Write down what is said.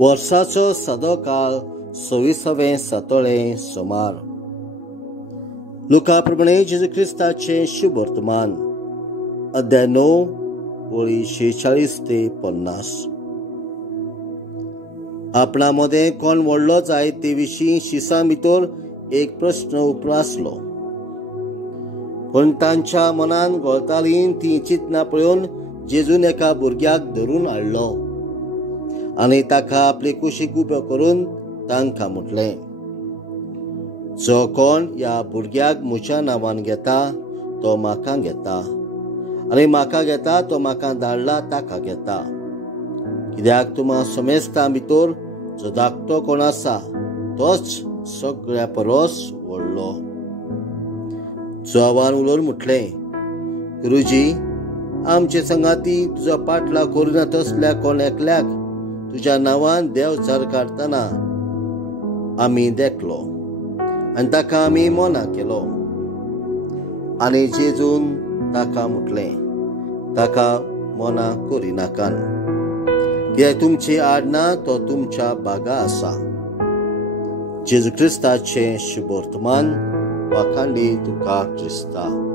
वर्साचो सदो काळ 26वें सतोळें सोमार. लुका प्रमाणे जेजू क्रिस्ताचें शुभ वर्तमान, अध्याय 9 वळी 46 ते 50. आपणा मदें कोण व्हडलो जाय ते विशीं शिसां भितर एक प्रस्न उप्रासलो. पण तांच्या मनान घोळतालीं ती चिंतना पळोवन जेजून एका भुरग्याक धरून हाडलो आनी ताका आपली कुशीक उबो करून तांकां म्हटलें, जो कोण ह्या भुरग्याक म्हज्या नांवान घेता तो म्हाका घेता, आनी म्हाका घेता तो म्हाका धाडला ताका घेता. कित्याक तुमां समेस्तां भितर जो धाकटो कोण आसा तोच सगळ्या परस व्हडलो. जवान उलोवन म्हटलें, गुरुजी, आमचे संगाती तुजो पाटलाव करिना तसल्या कोण एकल्याक तुज्या नांवान देव झर काडटना आमी देखलो आनी ताका आमी मना केलो. आनी जेजून ताका म्हटलें, ताका मना करिनाकान, कित्याक तुमची आडना तो तुमच्या बागा आसा. जेजू क्रिस्ताचें शुभ वर्तमान. वाखाणली तुका क्रिस्ता.